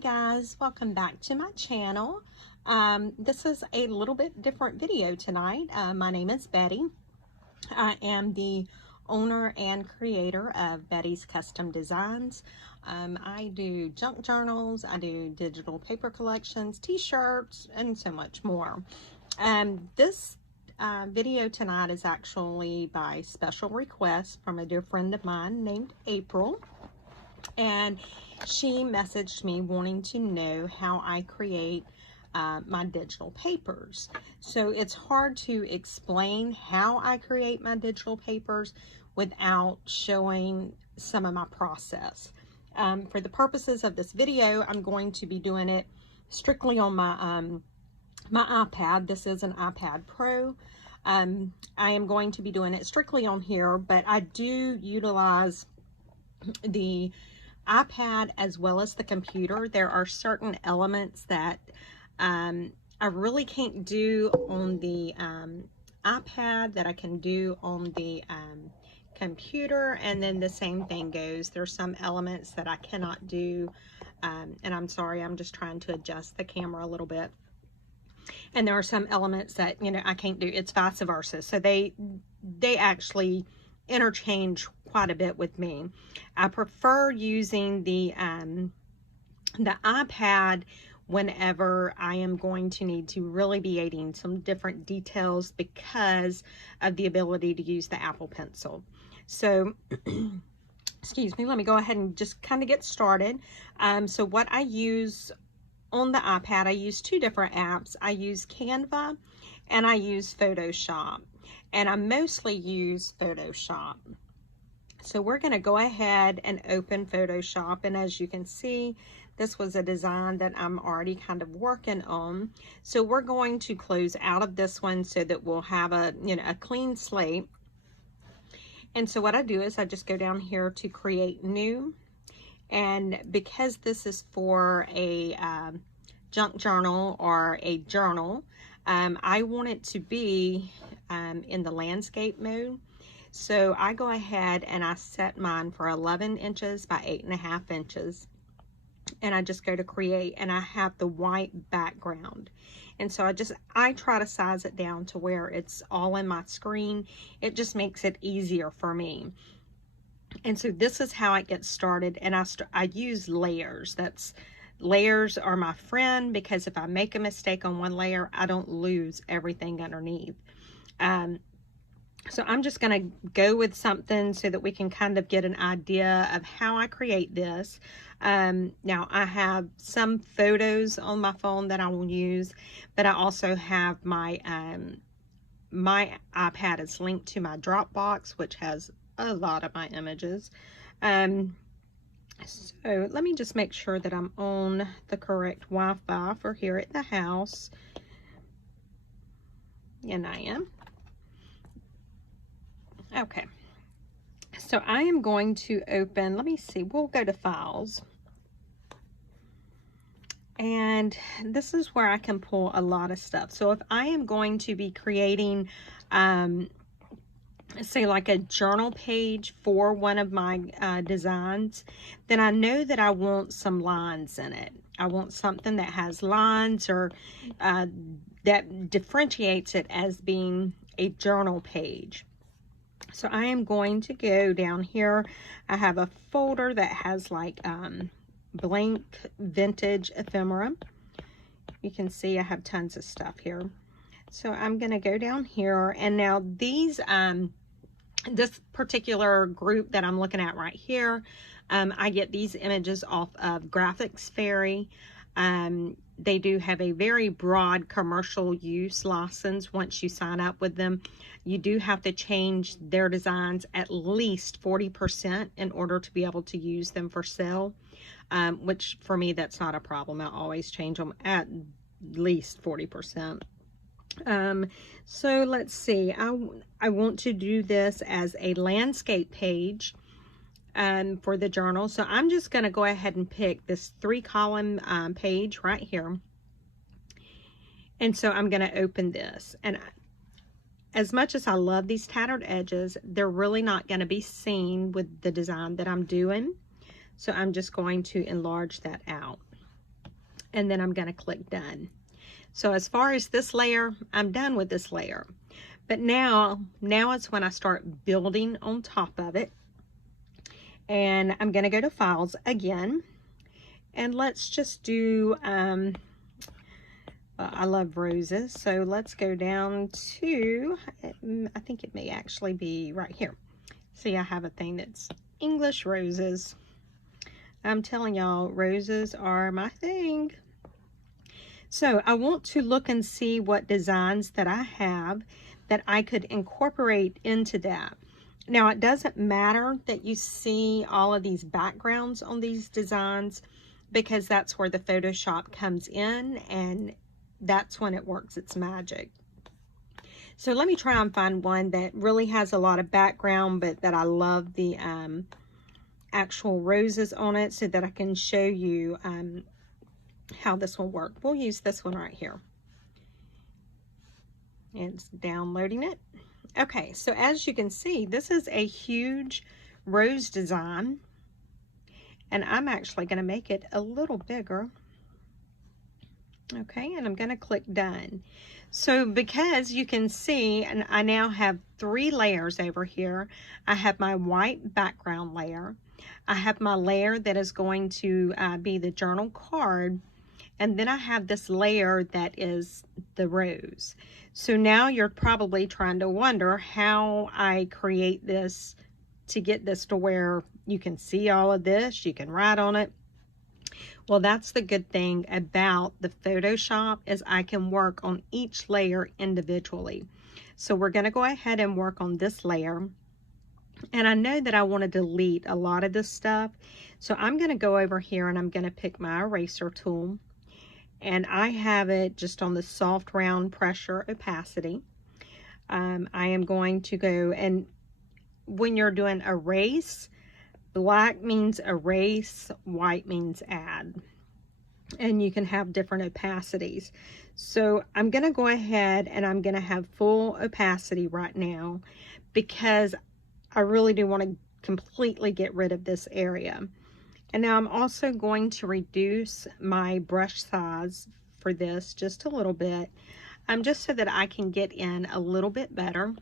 guys, welcome back to my channel. This is a little bit different video tonight. My name is Betty. I am the owner and creator of Betty's Custom Designs. I do junk journals, I do digital paper collections, t-shirts, and so much more. This video tonight is actually by special request from a dear friend of mine named April. And she messaged me wanting to know how I create my digital papers. So it's hard to explain how I create my digital papers without showing some of my process. For the purposes of this video, I'm going to be doing it strictly on my my iPad. This is an iPad Pro. I am going to be doing it strictly on here, but I do utilize the iPad as well as the computer. There are certain elements that I really can't do on the iPad that I can do on the computer, and then the same thing goes. There's some elements that I cannot do, and I'm sorry, I'm just trying to adjust the camera a little bit. And there are some elements that, you know, I can't do. It's vice versa. So they actually interchange quite a bit with me. I prefer using the iPad whenever I am going to need to really be adding some different details because of the ability to use the Apple Pencil. So excuse me, let me go ahead and just kind of get started. So what I use on the iPad, I use two different apps. I use Canva and I use Photoshop, and I mostly use Photoshop. So we're going to go ahead and open Photoshop, and as you can see, this was a design that I'm already kind of working on. So we're going to close out of this one so that we'll have a, you know, a clean slate. And so what I do is I just go down here to create new, and because this is for a junk journal or a journal, I want it to be in the landscape mode. So I go ahead and I set mine for 11 inches by 8.5 inches. And I just go to create, and I have the white background. And so I try to size it down to where it's all in my screen. It just makes it easier for me. And so this is how it gets started. And I use layers. Layers are my friend, because if I make a mistake on one layer, I don't lose everything underneath. So I'm just going to go with something so that we can kind of get an idea of how I create this. Now I have some photos on my phone that I will use, but I also have my my iPad is linked to my Dropbox, which has a lot of my images. So let me just make sure that I'm on the correct Wi-Fi for here at the house. And I am. Okay. So I am going to open, let me see, we'll go to files. And this is where I can pull a lot of stuff. So if I am going to be creating, say like a journal page for one of my designs, then I know that I want some lines in it. I want something that has lines, or that differentiates it as being a journal page. So I am going to go down here. I have a folder that has like blank vintage ephemera. You can see I have tons of stuff here. So I'm going to go down here, and now these this particular group that I'm looking at right here, I get these images off of Graphics Fairy. They do have a very broad commercial use license. Once you sign up with them, you do have to change their designs at least 40% in order to be able to use them for sale, which for me, that's not a problem. I always change them at least 40%. So let's see, I want to do this as a landscape page for the journal. So I'm just going to go ahead and pick this 3-column page right here. And so I'm going to open this. And as much as I love these tattered edges, they're really not going to be seen with the design that I'm doing. So I'm just going to enlarge that out. and then I'm going to click done. So as far as this layer, I'm done with this layer. But now it's when I start building on top of it. And I'm going to go to files again. And let's just do, I love roses. So let's go down to, I think it may actually be right here. See, I have a thing that's English roses. I'm telling y'all, roses are my thing. So I want to look and see what designs that I have that I could incorporate into that. Now, it doesn't matter that you see all of these backgrounds on these designs, because that's where the Photoshop comes in, and that's when it works its magic. So let me try and find one that really has a lot of background, but that I love the actual roses on it, so that I can show you how this will work. We'll use this one right here. And it's downloading it. Okay, so as you can see, this is a huge rose design, and I'm actually going to make it a little bigger. Okay, and I'm going to click done. So because you can see, and I now have 3 layers over here. I have my white background layer. I have my layer that is going to be the journal card. And then I have this layer that is the rose. So now you're probably trying to wonder how I create this to get this to where you can see all of this, you can write on it. Well, that's the good thing about the Photoshop, is I can work on each layer individually. So we're going to go ahead and work on this layer. And I know that I want to delete a lot of this stuff. So I'm going to go over here and I'm going to pick my eraser tool. And I have it just on the soft round pressure opacity. I am going to go, and when you're doing erase, black means erase, white means add. And you can have different opacities. So I'm going to go ahead and I'm going to have full opacity right now, because I really do want to completely get rid of this area. And now I'm also going to reduce my brush size for this just a little bit, just so that I can get in a little bit better.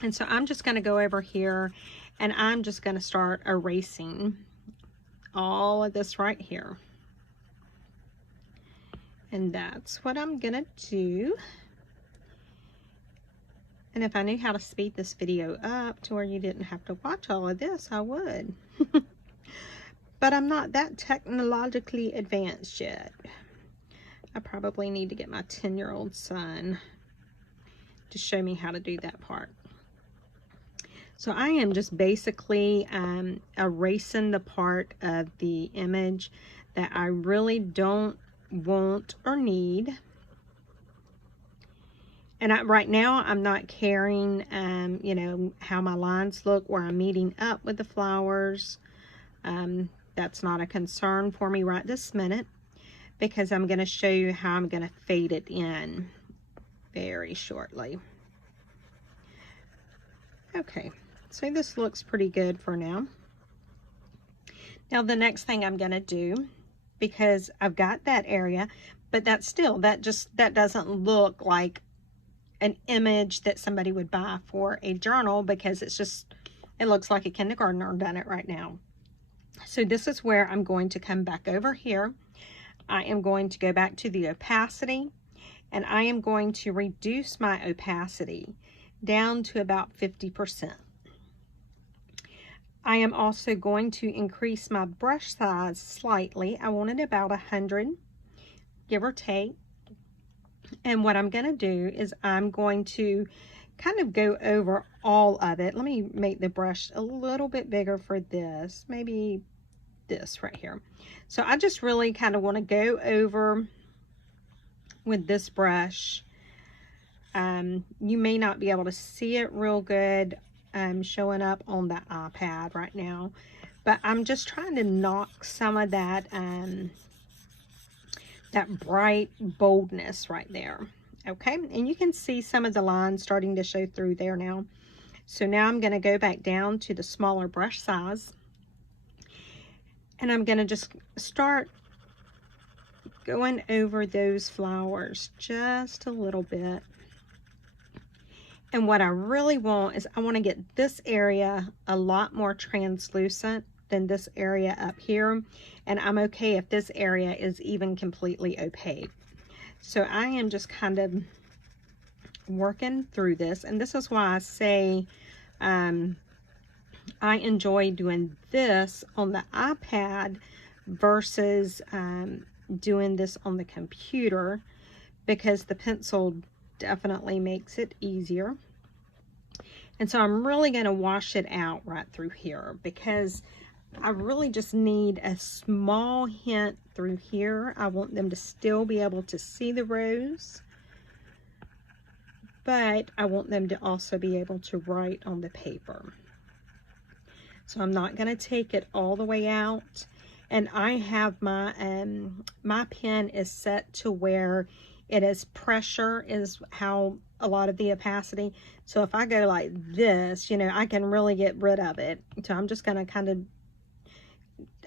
And so I'm just going to go over here and I'm just going to start erasing all of this right here. And that's what I'm going to do. And if I knew how to speed this video up to where you didn't have to watch all of this, I would. But I'm not that technologically advanced yet. I probably need to get my 10-year-old son to show me how to do that part. So I am just basically erasing the part of the image that I really don't want or need. And right now I'm not caring, you know, how my lines look, where I'm meeting up with the flowers. That's not a concern for me right this minute, because I'm going to show you how I'm going to fade it in very shortly. Okay, so this looks pretty good for now. Now the next thing I'm going to do, because I've got that area, but that doesn't look like an image that somebody would buy for a journal, because it looks like a kindergartner done it right now. So this is where I'm going to come back over here. I am going to go back to the opacity, and I am going to reduce my opacity down to about 50%. I am also going to increase my brush size slightly. I want it about 100, give or take. And what I'm going to do is I'm going to kind of go over all of it. Let me make the brush a little bit bigger for this, maybe this right here. So I just really kind of want to go over with this brush. You may not be able to see it real good showing up on the iPad right now, but I'm just trying to knock some of that that bright boldness right there. Okay, and you can see some of the lines starting to show through there now. So now I'm going to go back down to the smaller brush size, and I'm going to just start going over those flowers just a little bit. And what I really want is I want to get this area a lot more translucent than this area up here. And I'm okay if this area is even completely opaque. So I am just kind of working through this. And this is why I say I enjoy doing this on the iPad versus doing this on the computer, because the pencil definitely makes it easier. And so I'm really going to wash it out right through here, because I really just need a small hint through here. I want them to still be able to see the rose, but I want them to also be able to write on the paper. So I'm not going to take it all the way out. And I have my my pen is set to where it is pressure is how a lot of the opacity. So if I go like this, you know, I can really get rid of it. So I'm just going to kind of,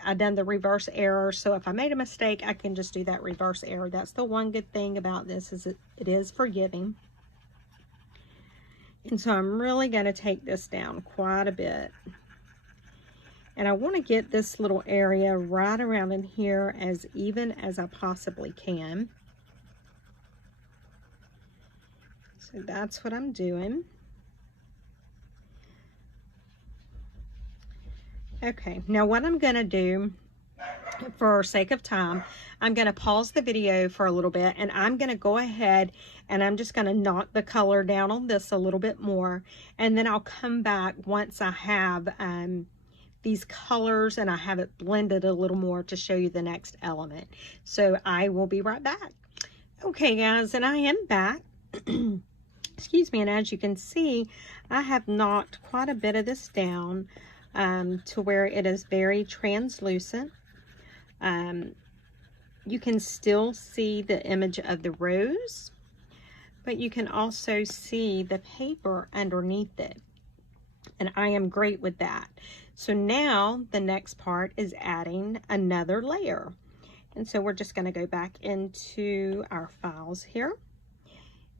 I've done the reverse error. So if I made a mistake, I can just do that reverse error. That's the one good thing about this, is it is forgiving. And so I'm really going to take this down quite a bit. And I want to get this little area right around in here as even as I possibly can. So that's what I'm doing. Okay, now what I'm going to do, for sake of time, I'm going to pause the video for a little bit, and I'm going to go ahead and I'm just going to knock the color down on this a little bit more, and then I'll come back once I have these colors and I have it blended a little more to show you the next element. So I will be right back. Okay guys, and I am back. Excuse me, and as you can see, I have knocked quite a bit of this down to where it is very translucent. You can still see the image of the rose, but you can also see the paper underneath it. And I am great with that. So now the next part is adding another layer. And so we're just going to go back into our files here,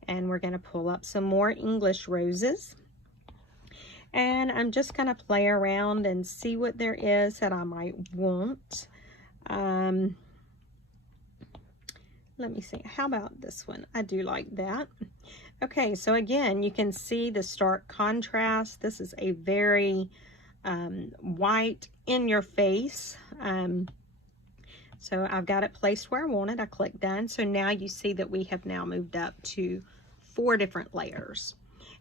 and we're going to pull up some more English roses. And I'm just going to play around and see what there is that I might want. Let me see. How about this one? I do like that. Okay, so again, you can see the stark contrast. This is a very white, in your face. So I've got it placed where I want it. I click done. So now you see that we have now moved up to 4 different layers.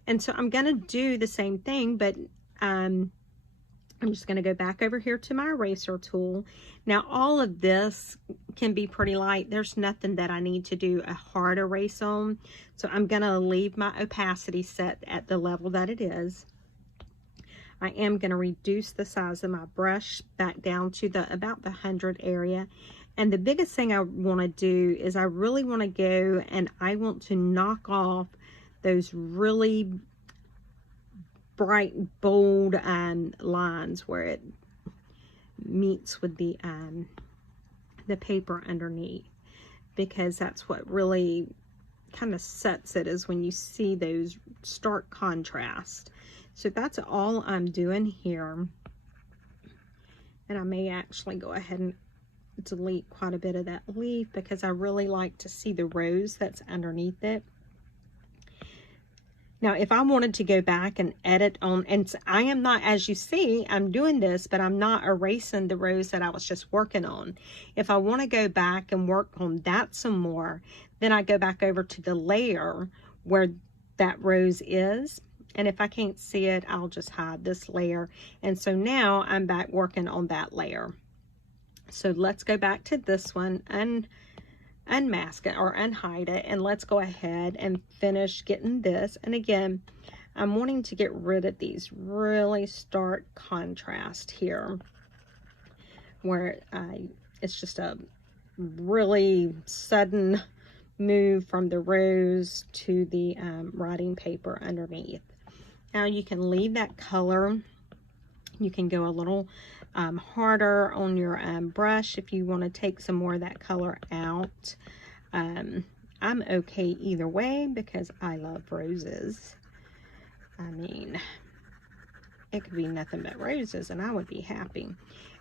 And so I'm going to do the same thing, but I'm just going to go back over here to my eraser tool. Now all of this can be pretty light. There's nothing that I need to do a hard erase on. So I'm going to leave my opacity set at the level that it is. I am going to reduce the size of my brush back down to about the 100 area. And the biggest thing I want to do is I really want to go and I want to knock off those really bright, bold lines where it meets with the paper underneath, because that's what really kind of sets it, is when you see those stark contrast. So that's all I'm doing here. And I may actually go ahead and delete quite a bit of that leaf, because I really like to see the rose that's underneath it. Now, if I wanted to go back and edit on, and I am not, as you see, I'm doing this, but I'm not erasing the rose that I was just working on. If I want to go back and work on that some more, then I go back over to the layer where that rose is. And if I can't see it, I'll just hide this layer. And so now I'm back working on that layer. So let's go back to this one and unmask it or unhide it, and let's go ahead and finish getting this. And again, I'm wanting to get rid of these really stark contrast here, where it's just a really sudden move from the rose to the writing paper underneath. Now you can leave that color. You can go a little harder on your brush if you want to take some more of that color out. I'm okay either way because I love roses. I mean, it could be nothing but roses and I would be happy.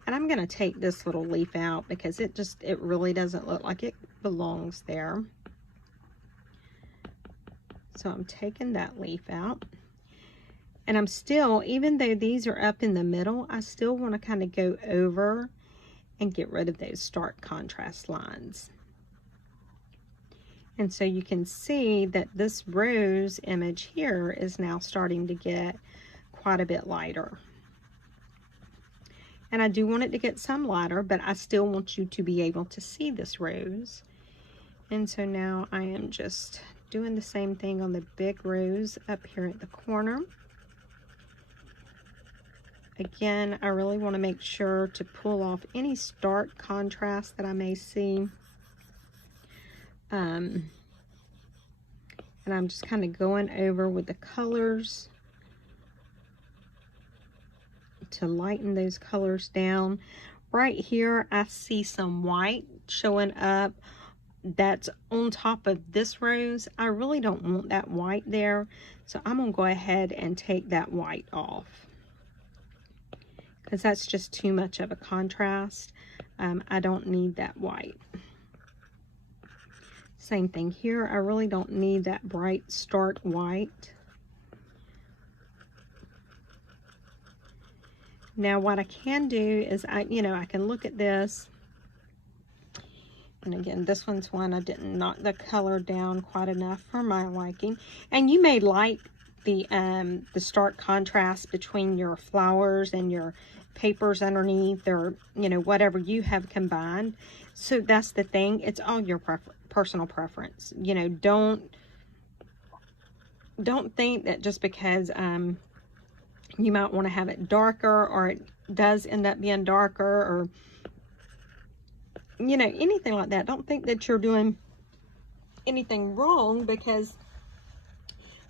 And I'm going to take this little leaf out because it really doesn't look like it belongs there. So I'm taking that leaf out. And I'm still, even though these are up in the middle, I still want to kind of go over and get rid of those stark contrast lines. And so you can see that this rose image here is now starting to get quite a bit lighter. And I do want it to get some lighter, but I still want you to be able to see this rose. And so now I am just doing the same thing on the big rose up here at the corner. Again, I really want to make sure to pull off any stark contrast that I may see. And I'm just kind of going over with the colors to lighten those colors down. Right here, I see some white showing up that's on top of this rose. I really don't want that white there, so I'm going to go ahead and take that white off, because that's just too much of a contrast. I don't need that white. Same thing here. I really don't need that bright, stark white. Now what I can do is I can look at this. And again, this one's one I didn't knock the color down quite enough for my liking. And you may like the stark contrast between your flowers and your papers underneath, or whatever you have combined. So that's the thing, it's all your personal preference. Don't think that just because you might want to have it darker, or it does end up being darker, or anything like that. Don't think that you're doing anything wrong, because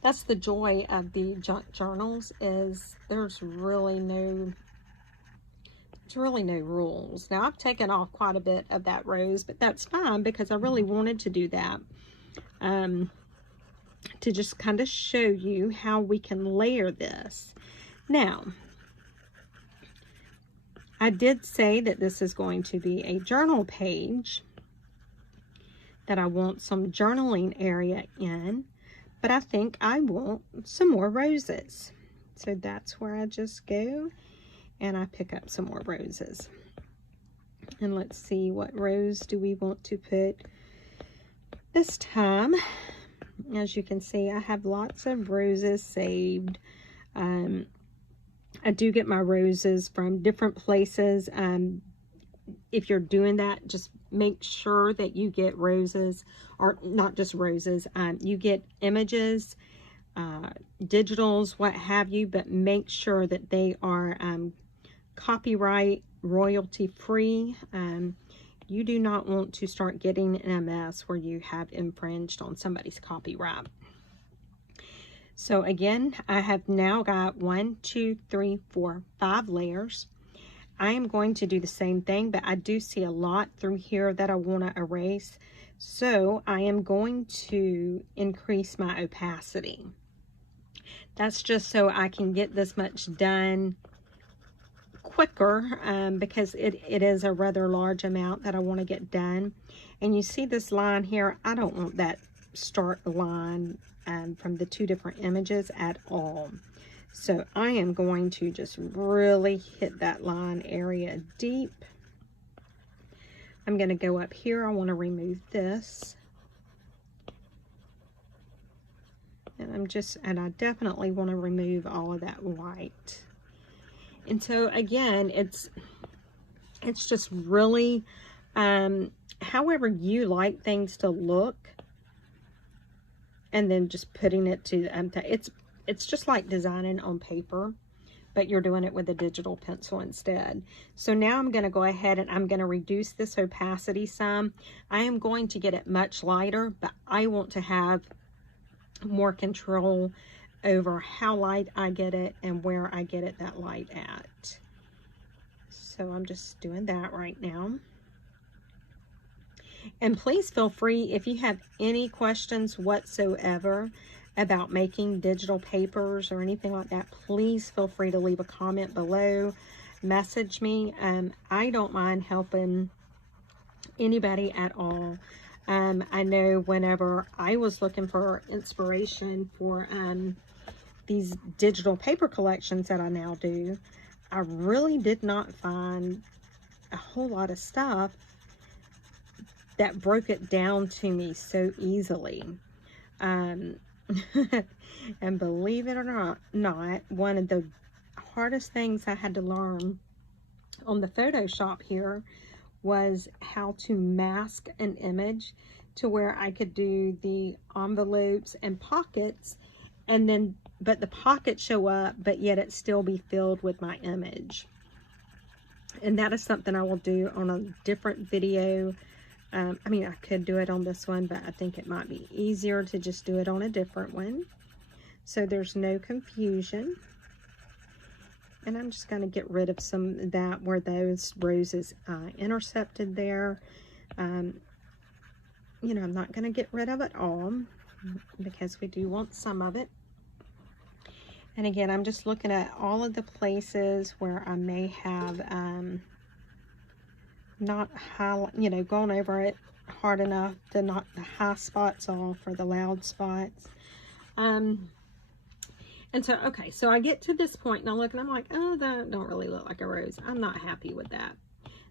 that's the joy of the junk journals, is there's really no rules. Now I've taken off quite a bit of that rose, but that's fine because I really wanted to do that, to just kind of show you how we can layer this. Now, I did say that this is going to be a journal page that I want some journaling area in, but I think I want some more roses. So that's where I just go and I pick up some more roses. And let's see, what rose do we want to put this time? As you can see, I have lots of roses saved. I do get my roses from different places. If you're doing that, just make sure that you get roses, or not just roses, you get images, digitals, what have you, but make sure that they are copyright, royalty free. You do not want to start getting in a mess where you have infringed on somebody's copyright. So again, I have now got 1, 2, 3, 4, 5 layers. I am going to do the same thing, but I do see a lot through here that I want to erase. So I am going to increase my opacity. That's just so I can get this much done quicker, because it is a rather large amount that I want to get done. And you see this line here, I don't want that stark line from the two different images at all. So I am going to just really hit that line area deep. I'm going to go up here. I want to remove this. And I definitely want to remove all of that white. And so again, it's just really however you like things to look, and then just putting it to it's just like designing on paper, but you're doing it with a digital pencil instead. So now I'm going to go ahead and I'm going to reduce this opacity some. I am going to get it much lighter, but I want to have more control over how light I get it and where I get it that light at. So I'm just doing that right now. And please feel free, if you have any questions whatsoever about making digital papers or anything like that, please feel free to leave a comment below, message me. I don't mind helping anybody at all. I know whenever I was looking for inspiration for these digital paper collections that I now do, I really did not find a whole lot of stuff that broke it down to me so easily. And believe it or not, one of the hardest things I had to learn on the Photoshop here was how to mask an image to where I could do the envelopes and pockets, and then but the pockets show up, but yet it still be filled with my image. And that is something I will do on a different video. I mean, I could do it on this one, but I think it might be easier to just do it on a different one, so there's no confusion. And I'm just going to get rid of some of that where those roses intercepted there. You know, I'm not going to get rid of it all because we do want some of it. And again, I'm just looking at all of the places where I may have not gone over it hard enough to knock the high spots off or the loud spots. And so, okay, so I get to this point and I look and I'm like, oh, that don't really look like a rose. I'm not happy with that.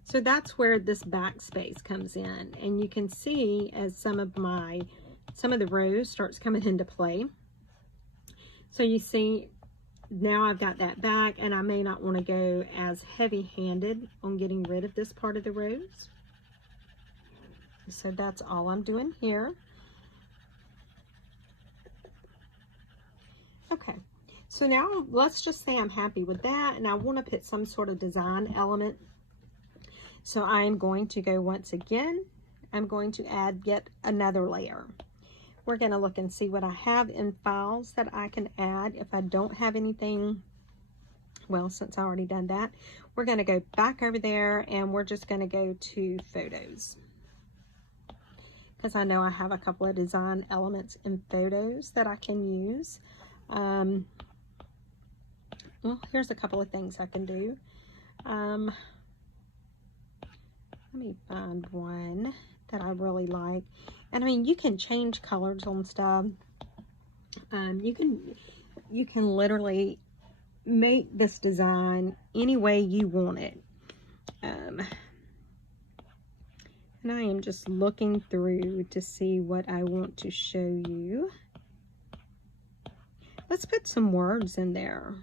So that's where this backspace comes in. And you can see as some of the rose starts coming into play. So you see, now I've got that back, and I may not want to go as heavy-handed on getting rid of this part of the rose. So that's all I'm doing here. Okay, so now let's just say I'm happy with that, and I want to put some sort of design element. So I am going to go once again, I'm going to add yet another layer. We're going to look and see what I have in files that I can add. If I don't have anything, well, since I already done that, we're going to go back over there and we're just going to go to photos. Because I know I have a couple of design elements in photos that I can use. Well, here's a couple of things I can do. Let me find one that I really like. And I mean, you can change colors on stuff. You can literally make this design any way you want it. And I am just looking through to see what I want to show you. Let's put some words in there.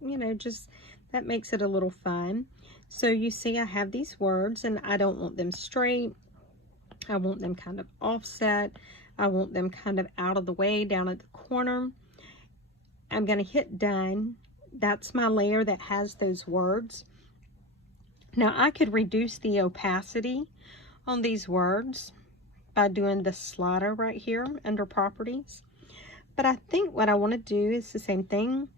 You know, just that makes it a little fun. So you see I have these words and I don't want them straight. I want them kind of offset. I want them kind of out of the way down at the corner. I'm going to hit done. That's my layer that has those words. Now I could reduce the opacity on these words by doing the slider right here under properties. But I think what I want to do is the same thing.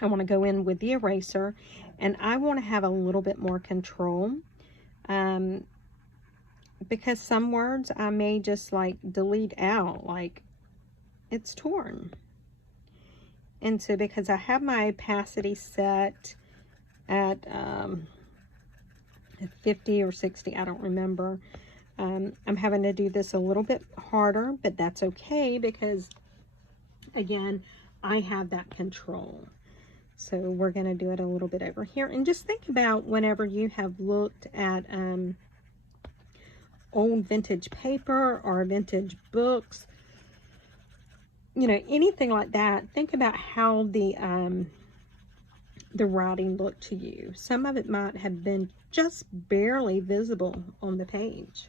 I want to go in with the eraser and I want to have a little bit more control. Because some words I may just like delete out, like it's torn. And so because I have my opacity set at 50 or 60, I don't remember. I'm having to do this a little bit harder, but that's okay because again, I have that control. So we're going to do it a little bit over here. And just think about whenever you have looked at old vintage paper or vintage books, you know, anything like that, think about how the writing looked to you. Some of it might have been just barely visible on the page.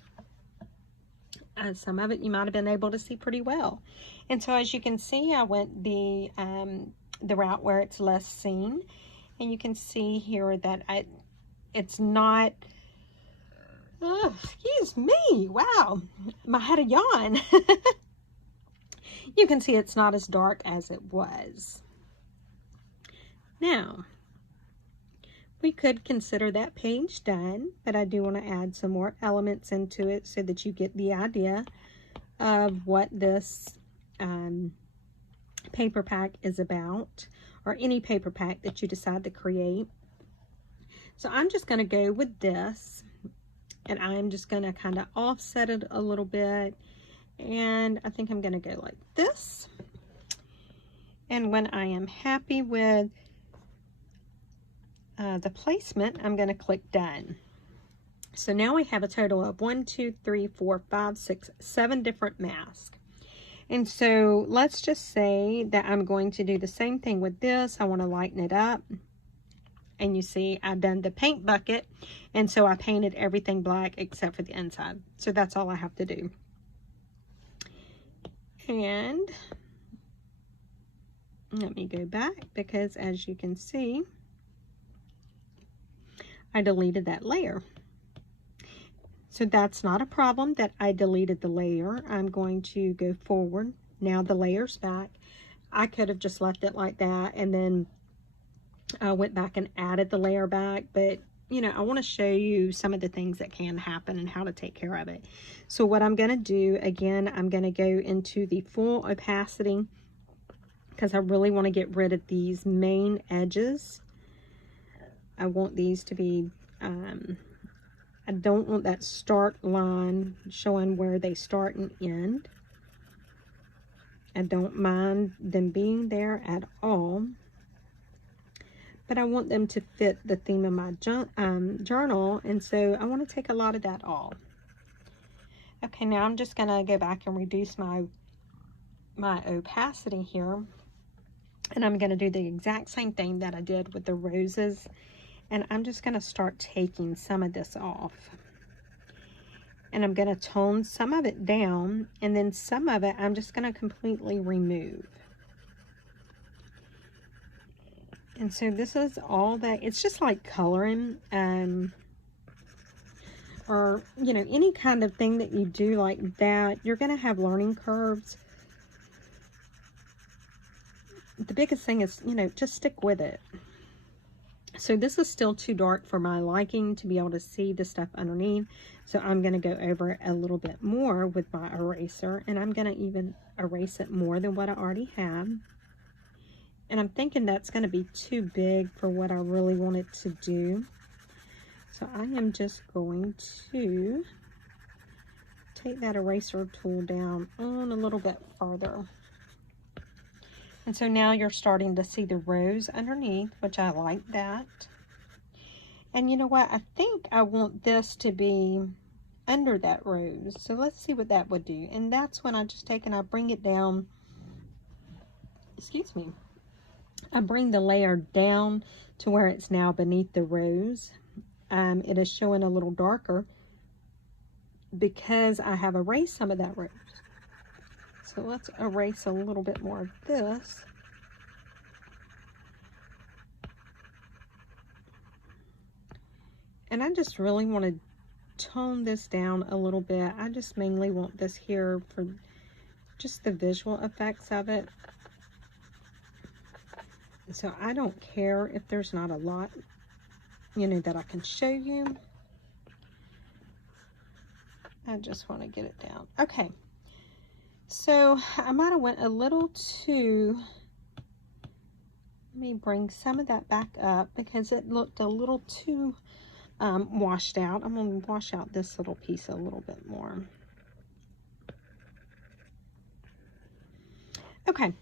Some of it you might have been able to see pretty well. And so as you can see, I went the route where it's less seen. And you can see here that it's not, oh, excuse me, wow, I had a yawn. you can see it's not as dark as it was. Now, we could consider that page done, but I do want to add some more elements into it so that you get the idea of what this paper pack is about, or any paper pack that you decide to create. So I'm just going to go with this, and I'm just going to kind of offset it a little bit, and I think I'm going to go like this. And when I am happy with the placement, I'm going to click done. So now we have a total of 1, 2, 3, 4, 5, 6, 7 different masks. And so let's just say that I'm going to do the same thing with this. I want to lighten it up. And you see I've done the paint bucket, and so I painted everything black except for the inside. So that's all I have to do. And let me go back, because as you can see, I deleted that layer. So that's not a problem that I deleted the layer. I'm going to go forward. Now the layer's back. I could have just left it like that and then went back and added the layer back, but you know, I want to show you some of the things that can happen and how to take care of it. So what I'm going to do, again, I'm going to go into the full opacity, because I really want to get rid of these main edges. I want these to be, I don't want that start line showing where they start and end. I don't mind them being there at all, but I want them to fit the theme of my journal, and so I want to take a lot of that off. Okay, now I'm just going to go back and reduce my opacity here, and I'm going to do the exact same thing that I did with the roses, and I'm just going to start taking some of this off. And I'm going to tone some of it down, and then some of it I'm just going to completely remove. And so this is all that, it's just like coloring, or, you know, any kind of thing that you do like that, you're going to have learning curves. The biggest thing is, you know, just stick with it. So this is still too dark for my liking to be able to see the stuff underneath. So I'm going to go over it a little bit more with my eraser, and I'm going to even erase it more than what I already have. And I'm thinking that's going to be too big for what I really wanted to do. So I am just going to take that eraser tool down on a little bit further. And so now you're starting to see the rose underneath, which I like that. And you know what? I think I want this to be under that rose. So let's see what that would do. And that's when I just take and I bring it down. Excuse me. I bring the layer down to where it's now beneath the rose. It is showing a little darker because I have erased some of that rose. So let's erase a little bit more of this. And I just really want to tone this down a little bit. I just mainly want this here for just the visual effects of it. So I don't care if there's not a lot, you know, that I can show you. I just want to get it down. Okay. So I might have went a little too, let me bring some of that back up because it looked a little too washed out. I'm going to wash out this little piece a little bit more. Okay,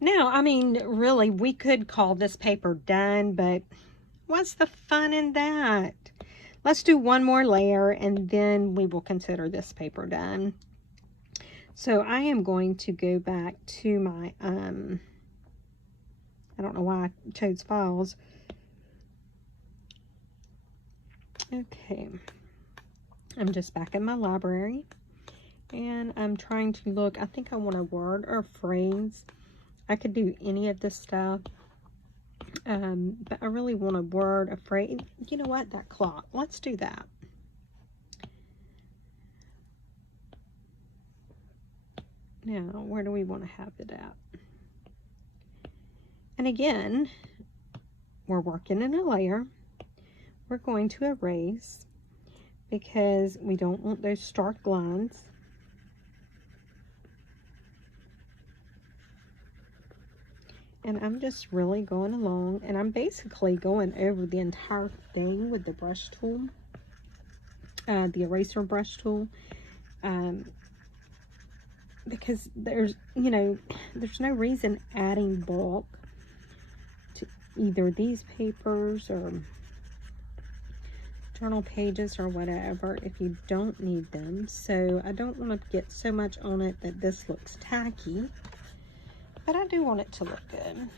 now, I mean, really, we could call this paper done, but what's the fun in that? Let's do one more layer and then we will consider this paper done. So I am going to go back to my, I don't know why I chose files. Okay, I'm just back in my library and I'm trying to look. I think I want a word or a phrase. I could do any of this stuff, but I really want a word, a phrase. You know what? That clock. Let's do that. Now, where do we want to have it at? And again, we're working in a layer. We're going to erase because we don't want those stark lines. And I'm just really going along, and I'm basically going over the entire thing with the brush tool, the eraser brush tool, because there's no reason adding bulk to either these papers or journal pages or whatever if you don't need them. So I don't want to get so much on it that this looks tacky, but I do want it to look good.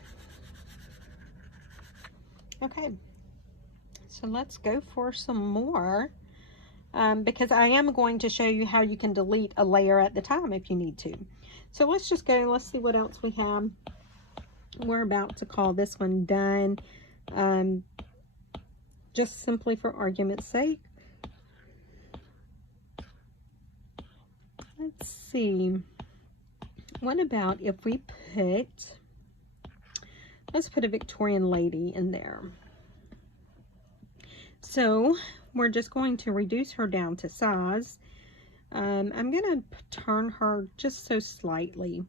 Okay, so let's go for some more, because I am going to show you how you can delete a layer at the time if you need to. So let's just go, let's see what else we have. We're about to call this one done, just simply for argument's sake. Let's see. What about if we let's put a Victorian lady in there. So we're just going to reduce her down to size. I'm going to turn her just so slightly.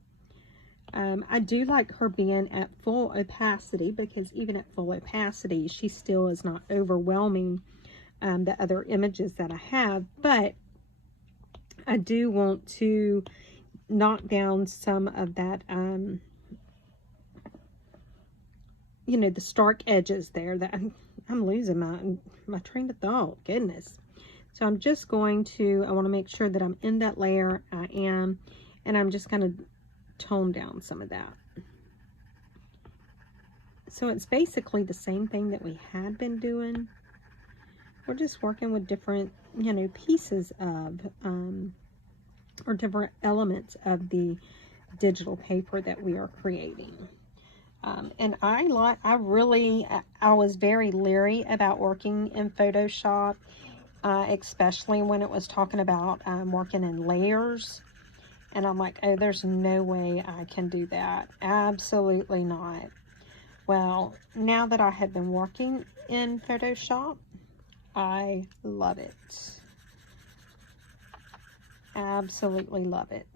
I do like her being at full opacity, because even at full opacity, she still is not overwhelming the other images that I have. But I do want to knock down some of that, the stark edges there. That I'm losing my train of thought. Goodness. So I'm just going to, I want to make sure that I'm in that layer. I am, and I'm just going to tone down some of that. So it's basically the same thing that we had been doing. We're just working with different, pieces of, or different elements of the digital paper that we are creating. And I was very leery about working in Photoshop, especially when it was talking about working in layers. And I'm like, oh, there's no way I can do that. Absolutely not. Well, now that I have been working in Photoshop, I love it. Absolutely love it.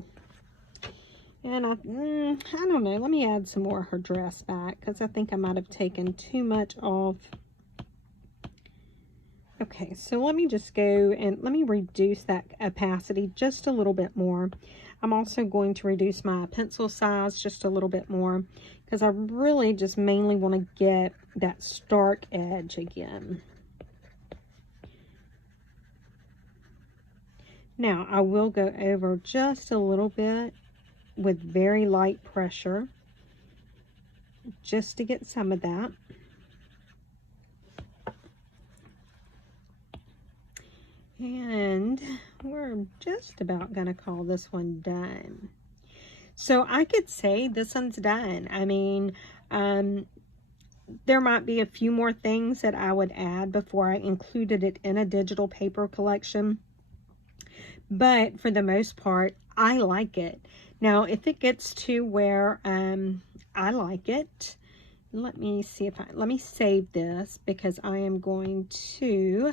And I don't know, let me add some more of her dress back, because I think I might have taken too much off. Okay, so let me just go and let me reduce that opacity just a little bit more. I'm also going to reduce my pencil size just a little bit more, because I really just mainly want to get that stark edge again. Now, I will go over just a little bit with very light pressure, just to get some of that. And we're just about going to call this one done. So I could say this one's done. I mean, there might be a few more things that I would add before I included it in a digital paper collection. But for the most part, I like it. Now, if it gets to where I like it, let me see if let me save this, because I am going to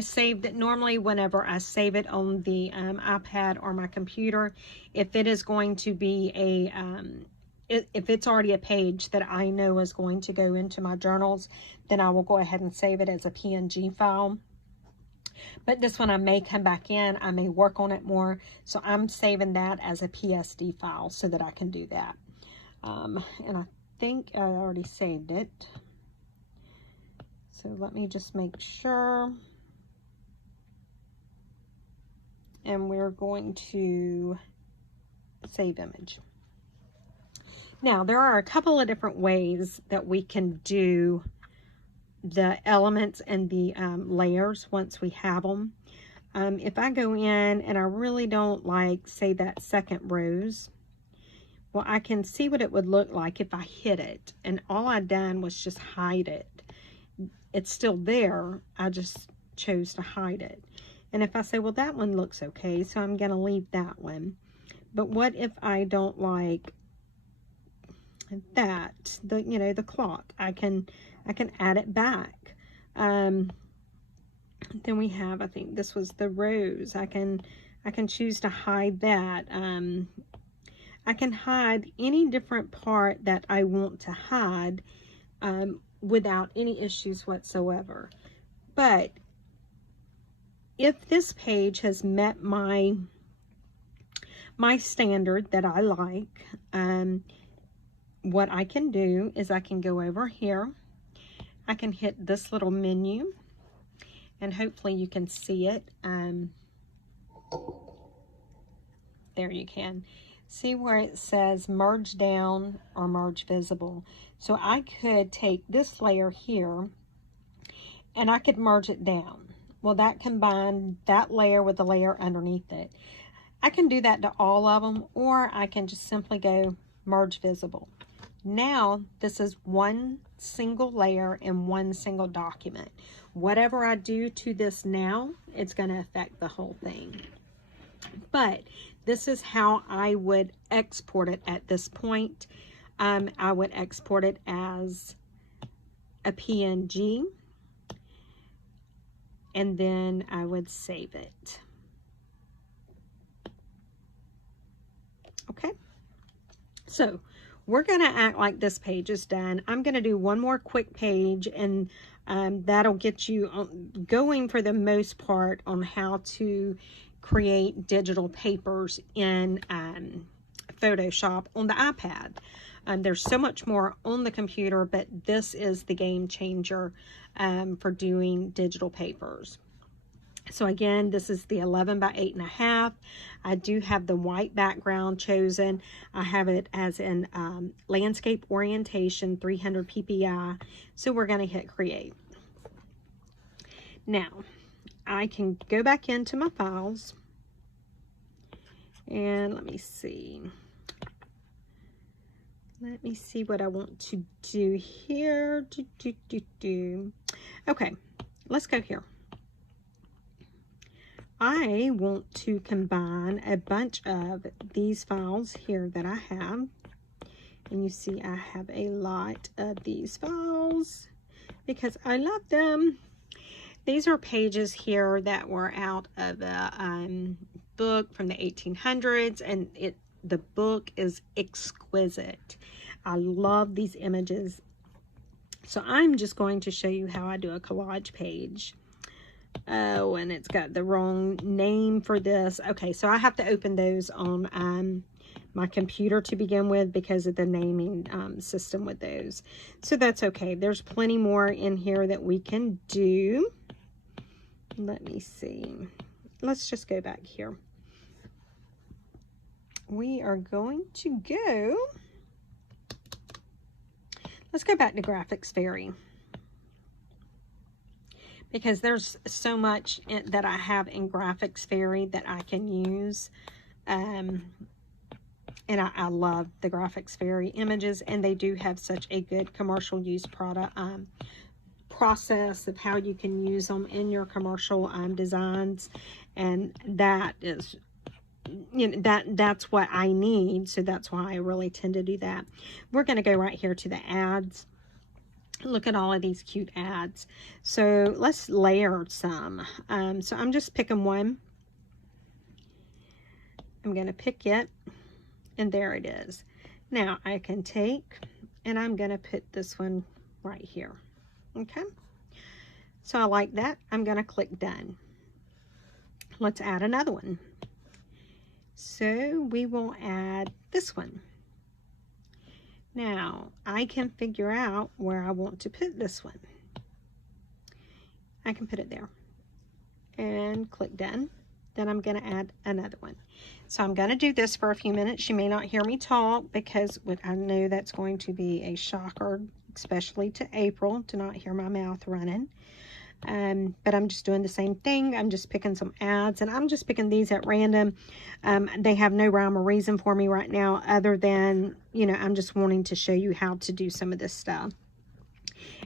save that. Normally, whenever I save it on the iPad or my computer, if it is going to be if it's already a page that I know is going to go into my journals, then I will go ahead and save it as a PNG file. But this one, I may come back in, I may work on it more, so I'm saving that as a PSD file so that I can do that. And I think I already saved it. So let me just make sure. And we're going to save image. Now, there are a couple of different ways that we can do the elements and the layers once we have them. If I go in and I really don't like, say, that second rose, well, I can see what it would look like if I hit it. And all I done was just hide it. It's still there. I just chose to hide it. And if I say, well, that one looks okay, so I'm going to leave that one. But what if I don't like that, the clock? I can add it back. Then we have, I think this was the rose. I can choose to hide that. I can hide any different part that I want to hide without any issues whatsoever. But if this page has met my standard that I like, what I can do is I can go over here. I can hit this little menu, and hopefully you can see it. There you can. See where it says merge down or merge visible. So I could take this layer here and I could merge it down. Well, that combined that layer with the layer underneath it. I can do that to all of them, or I can just simply go merge visible. Now this is one single layer in one single document. Whatever I do to this now, it's going to affect the whole thing. But this is how I would export it at this point. I would export it as a PNG, and then I would save it. Okay, so we're going to act like this page is done. I'm going to do one more quick page, and that'll get you going for the most part on how to create digital papers in Photoshop on the iPad. There's so much more on the computer, but this is the game changer for doing digital papers. So again, this is the 11 by 8.5. I do have the white background chosen. I have it as an landscape orientation, 300 ppi. So we're going to hit create. Now, I can go back into my files, and let me see what I want to do here. Okay, let's go here. I want to combine a bunch of these files here that I have, and you see I have a lot of these files because I love them. These are pages here that were out of a book from the 1800s, and the book is exquisite. I love these images. So I'm just going to show you how I do a collage page. Oh, and it's got the wrong name for this. Okay, so I have to open those on my computer to begin with because of the naming system with those. So that's okay. There's plenty more in here that we can do. Let me see. Let's just go back here. We are going to go, let's go back to Graphics Fairy, because there's so much that I have in Graphics Fairy that I can use. And I love the Graphics Fairy images, and they do have such a good commercial use product process of how you can use them in your commercial designs, and that is, that's what I need, so that's why I really tend to do that. We're going to go right here to the ads. Look at all of these cute ads. So let's layer some. So I'm just picking one. I'm going to pick it, and there it is. Now I can take, and I'm going to put this one right here. Okay, so I like that. I'm going to click done. Let's add another one. So we will add this one. Now I can figure out where I want to put this one. I can put it there and click done. Then I'm going to add another one. So I'm going to do this for a few minutes. You may not hear me talk because I know that's going to be a shocker, especially to April, to not hear my mouth running. But I'm just doing the same thing. I'm just picking some ads, and I'm just picking these at random. They have no rhyme or reason for me right now, other than, I'm just wanting to show you how to do some of this stuff.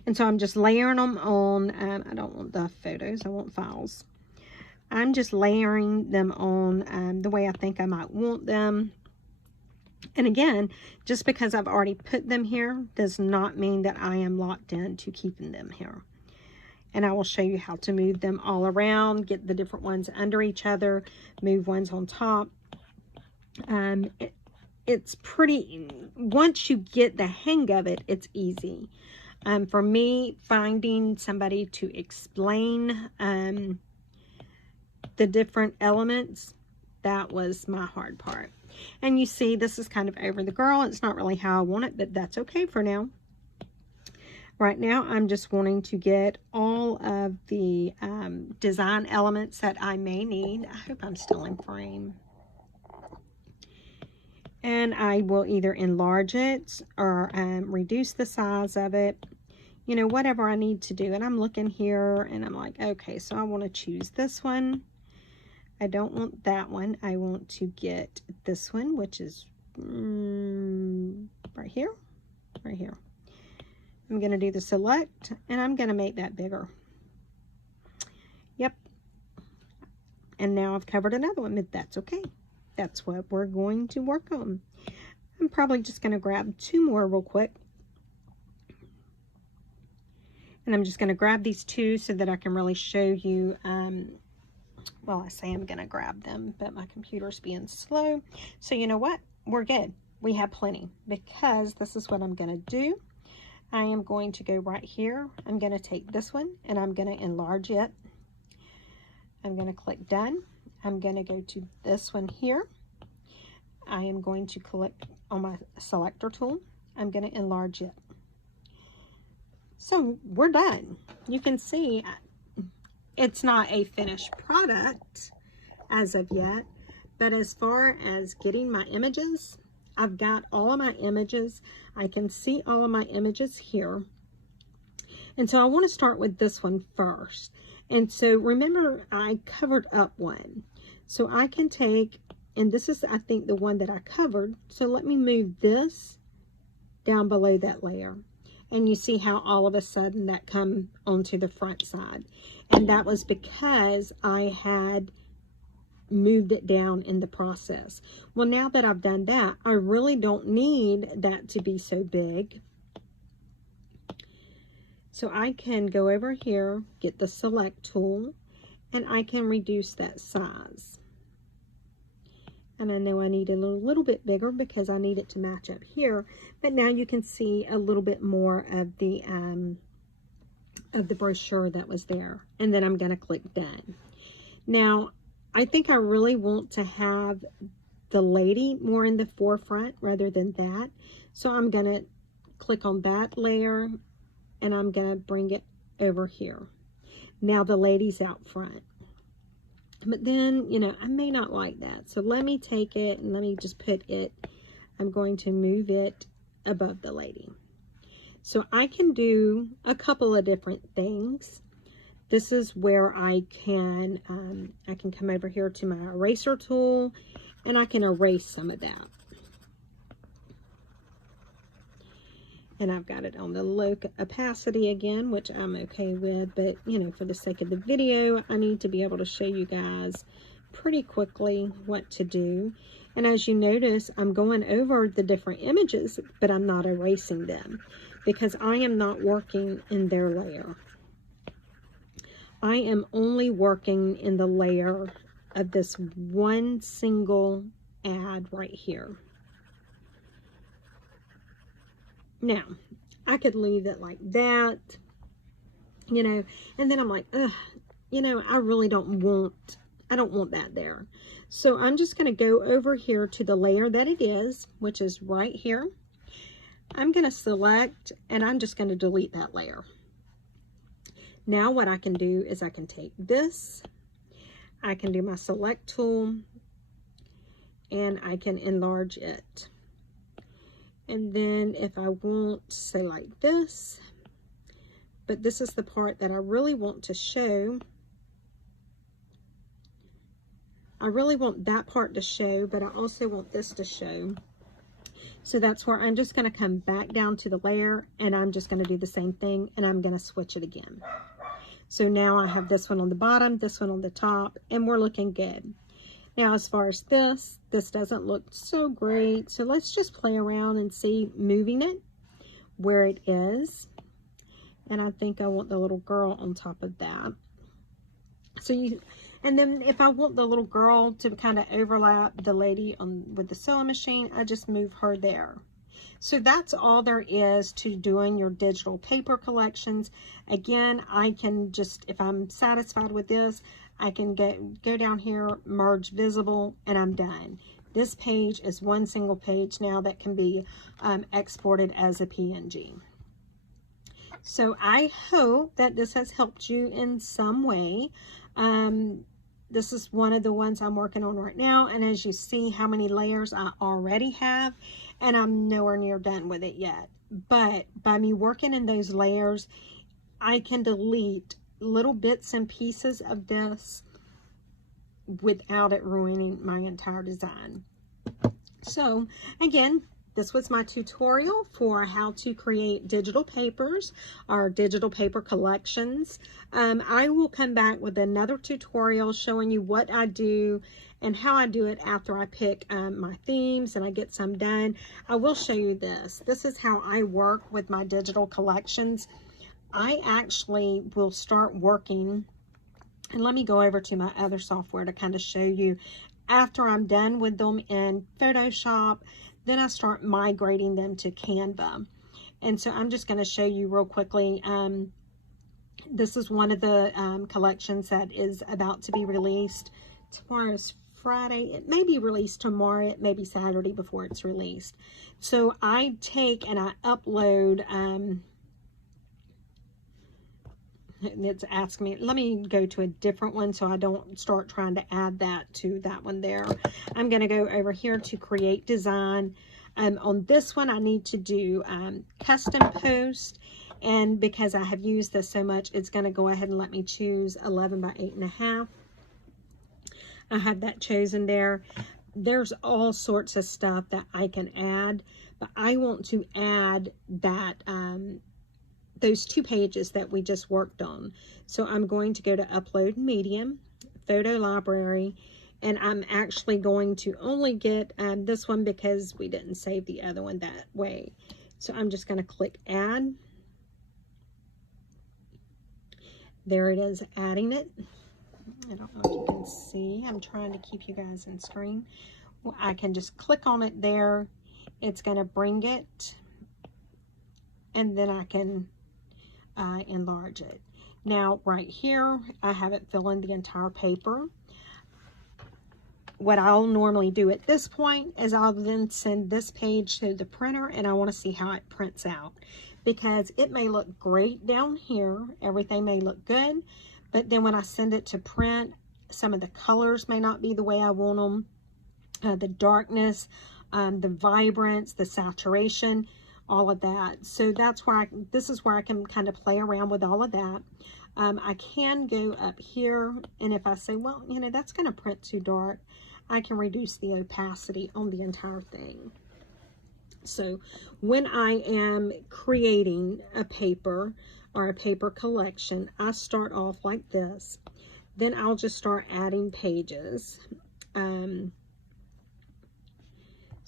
And so I'm just layering them on. I don't want the photos, I want files. I'm just layering them on the way I think I might want them. And again, just because I've already put them here does not mean that I am locked in to keeping them here. And I will show you how to move them all around, get the different ones under each other, move ones on top. It's pretty, once you get the hang of it, it's easy. For me, finding somebody to explain the different elements, that was my hard part. And you see, this is kind of over the girl. It's not really how I want it, but that's okay for now. Right now, I'm just wanting to get all of the design elements that I may need. I hope I'm still in frame. And I will either enlarge it or reduce the size of it. You know, whatever I need to do. And I'm looking here and I'm like, okay, so I want to choose this one. I don't want that one. I want to get this one, which is right here, right here. I'm going to do the select, and I'm going to make that bigger. Yep. And now I've covered another one, but that's okay. That's what we're going to work on. I'm probably just going to grab two more real quick. And I'm just going to grab these two so that I can really show you, well, I say I'm going to grab them, but my computer's being slow. So you know what? We're good. We have plenty, because this is what I'm going to do. I am going to go right here. I'm going to take this one and I'm going to enlarge it. I'm going to click done. I'm going to go to this one here. I am going to click on my selector tool. I'm going to enlarge it. So we're done. You can see it's not a finished product as of yet, but as far as getting my images, I've got all of my images. I can see all of my images here. And so I want to start with this one first. And so remember, I covered up one. So I can take, and this is, I think, the one that I covered. So let me move this down below that layer. And you see how all of a sudden that come onto the front side. And that was because I had moved it down in the process. Well, now that I've done that, I really don't need that to be so big. So I can go over here, get the select tool, and I can reduce that size. And I know I need a little bit bigger because I need it to match up here, but now you can see a little bit more of the brochure that was there. And then I'm going to click done. Now, I think I really want to have the lady more in the forefront rather than that. So I'm going to click on that layer and I'm going to bring it over here. Now the lady's out front. But then, you know, I may not like that. So let me take it and let me just put it, I'm going to move it above the lady. So I can do a couple of different things. This is where I can come over here to my eraser tool and I can erase some of that. And I've got it on the low opacity again, which I'm okay with, but you know, for the sake of the video, I need to be able to show you guys pretty quickly what to do. And as you notice, I'm going over the different images, but I'm not erasing them because I am not working in their layer. I am only working in the layer of this one single ad right here. Now, I could leave it like that, you know, and then I'm like, ugh, you know, I don't want that there. So I'm just going to go over here to the layer that it is, which is right here. I'm going to select, and I'm just going to delete that layer. Now what I can do is I can take this, I can do my select tool, and I can enlarge it. And then if I want, say like this, but this is the part that I really want to show. I really want that part to show, but I also want this to show. So that's where I'm just going to come back down to the layer and I'm just going to do the same thing and I'm going to switch it again. So now I have this one on the bottom, this one on the top, and we're looking good. Now, as far as this doesn't look so great. So let's just play around and see moving it where it is. And I think I want the little girl on top of that. So and then if I want the little girl to kind of overlap the lady with the sewing machine, I just move her there. So that's all there is to doing your digital paper collections. Again, I can just, if I'm satisfied with this, I can go down here, merge visible, and I'm done. This page is one single page now that can be exported as a PNG. So I hope that this has helped you in some way. This is one of the ones I'm working on right now, and as you see how many layers I already have, and I'm nowhere near done with it yet. But by me working in those layers, I can delete little bits and pieces of this without it ruining my entire design. So again, this was my tutorial for how to create digital papers or digital paper collections. I will come back with another tutorial showing you what I do and how I do it after I pick my themes and I get some done. I will show you this. This is how I work with my digital collections. I actually will start working, and let me go over to my other software to kind of show you after I'm done with them in Photoshop. Then I start migrating them to Canva. And so I'm just going to show you real quickly. This is one of the collections that is about to be released. Tomorrow's Friday. It may be released tomorrow. It may be Saturday before it's released. So I take and I upload. It's asking me, let me go to a different one so I don't start trying to add that to that one there. I'm going to go over here to create design. On this one, I need to do custom post. And because I have used this so much, it's going to go ahead and let me choose 11 by 8.5. I have that chosen there. There's all sorts of stuff that I can add, but I want to add that those 2 pages that we just worked on. So I'm going to go to upload medium, photo library, and I'm actually going to only get this one because we didn't save the other one that way. So I'm just going to click add. There it is, adding it. I don't know if you can see. I'm trying to keep you guys in screen. Well, I can just click on it there. It's going to bring it, and then I can enlarge it. Now right here I have it fill in the entire paper. What I'll normally do at this point is I'll then send this page to the printer, and I want to see how it prints out, because it may look great down here, everything may look good, but then when I send it to print, some of the colors may not be the way I want them, the darkness, the vibrance, the saturation, all of that. So that's why this is where I can kind of play around with all of that. I can go up here, and if I say, well, you know, that's going to print too dark, I can reduce the opacity on the entire thing. So when I am creating a paper or a paper collection, I start off like this. Then I'll just start adding pages.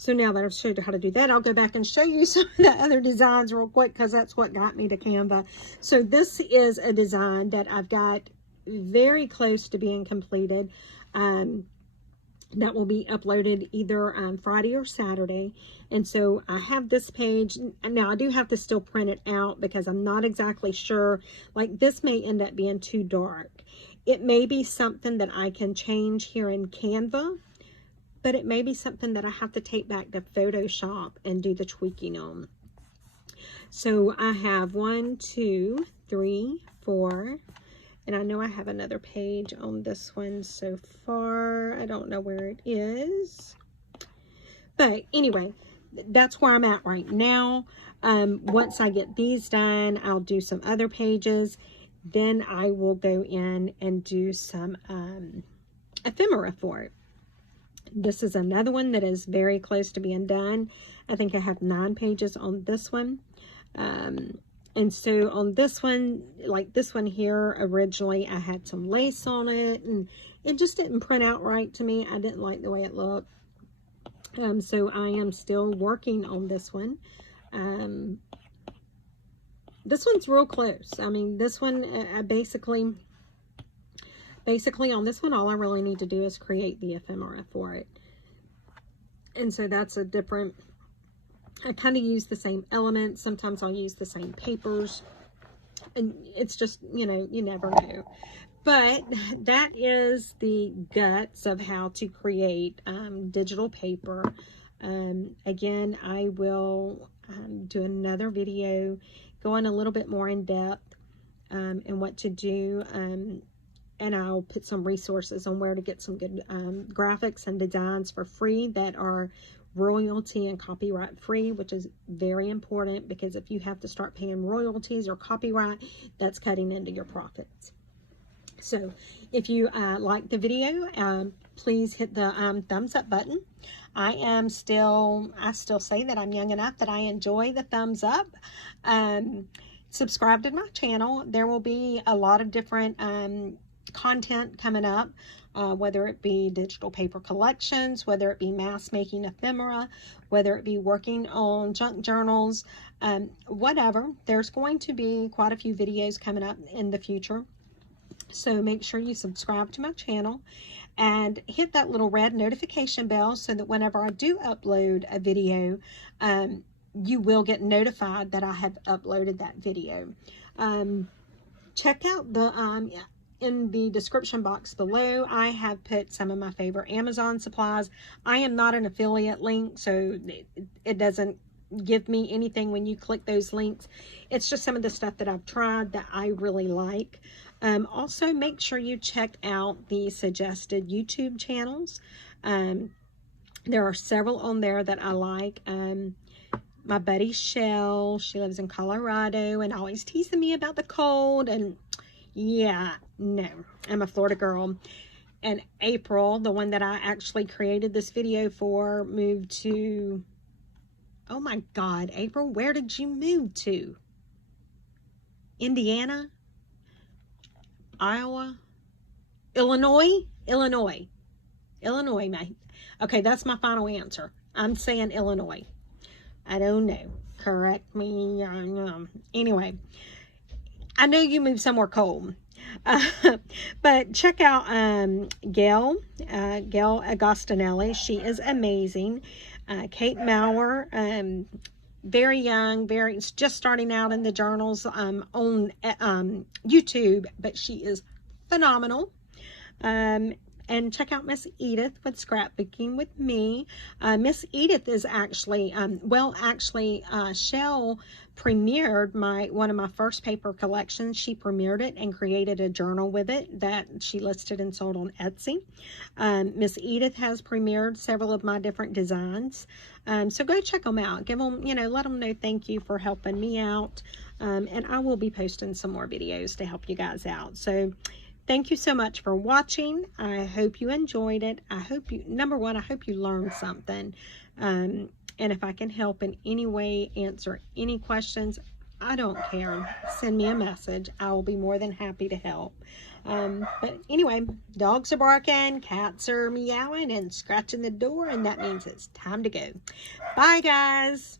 So now that I've showed you how to do that, I'll go back and show you some of the other designs real quick, because that's what got me to Canva. So this is a design that I've got very close to being completed. That will be uploaded either Friday or Saturday. And so I have this page. Now I do have to still print it out because I'm not exactly sure. Like this may end up being too dark. It may be something that I can change here in Canva, but it may be something that I have to take back to Photoshop and do the tweaking on. So I have 1, 2, 3, 4, and I know I have another page on this one so far. I don't know where it is. But anyway, that's where I'm at right now. Once I get these done, I'll do some other pages. Then I will go in and do some ephemera for it. This is another one that is very close to being done. I think I have 9 pages on this one. And And so on this one, like this one here, originally I had some lace on it, and it just didn't print out right to me. I didn't like the way it looked. So I am still working on this one. This one's real close. I mean, this one, basically on this one, all I really need to do is create the ephemera for it. And so that's a different, I kind of use the same elements. Sometimes I'll use the same papers. And it's just, you know, you never know. But that is the guts of how to create digital paper. Again, I will do another video going a little bit more in depth and what to do. And I'll put some resources on where to get some good graphics and designs for free that are royalty and copyright free, which is very important, because if you have to start paying royalties or copyright, that's cutting into your profits. So if you like the video, please hit the thumbs up button. I still say that I'm young enough that I enjoy the thumbs up. Subscribe to my channel. There will be a lot of different content coming up, whether it be digital paper collections, whether it be mass making ephemera, whether it be working on junk journals, whatever. There's going to be quite a few videos coming up in the future. So make sure you subscribe to my channel and hit that little red notification bell so that whenever I do upload a video, you will get notified that I have uploaded that video. Check out the in the description box below, I have put some of my favorite Amazon supplies. I am not an affiliate link, so it doesn't give me anything when you click those links. It's just some of the stuff that I've tried that I really like. Also, make sure you check out the suggested YouTube channels. There are several on there that I like. My buddy Shell, she lives in Colorado and always teasing me about the cold. And yeah, no, I'm a Florida girl. And April, the one that I actually created this video for, moved to, oh my God, April, where did you move to? Indiana? Iowa? Illinois, mate. Okay, that's my final answer. I'm saying Illinois. I don't know. Correct me. Anyway, I know you moved somewhere cold. But check out Gail Agostinelli. She is amazing. Kate Maurer, very young, just starting out in the journals on YouTube, but she is phenomenal. And check out Miss Edith with Scrapbooking with Me. Miss Edith is actually, Shell premiered one of my first paper collections. She premiered it and created a journal with it that she listed and sold on Etsy. Miss Edith has premiered several of my different designs. So go check them out. Give them, let them know thank you for helping me out. And I will be posting some more videos to help you guys out. So thank you so much for watching. I hope you enjoyed it. Number one, I hope you learned something. And if I can help in any way, answer any questions, I don't care. Send me a message. I will be more than happy to help. But anyway, dogs are barking, cats are meowing and scratching the door, and that means it's time to go. Bye, guys.